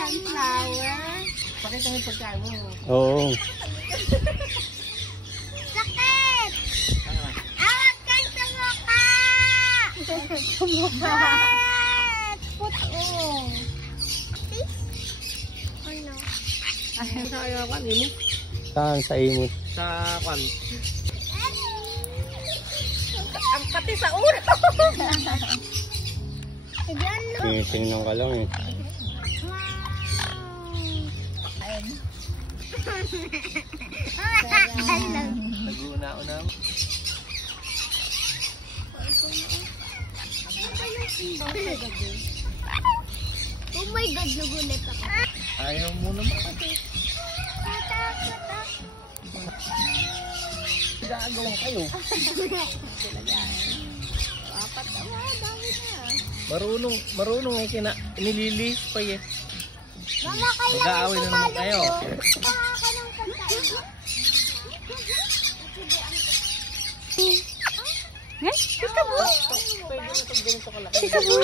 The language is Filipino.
sunflower. Pakita mo yung pagkain mo. Oo. Sakit! Awat kayo sa mukha! Sa mukha! Puto! Ano? Ay, sa kaya kan, imot. Saan sa imot? Sa kan. Ang pati sa ulo! Tingnan ka lang eh. Nag-una-una. Oh my God, nagulat ako. Ayaw mo naman kasi. Natakot ako. Gagawin kayo. Apat na, dami na. Marunong ay nililis pa eh. Mama, kailangan Mag-aaway na naman kayo. Baka ka ng pagkain. Tika mo? Pwede na pag ganito kalaki. Tika mo?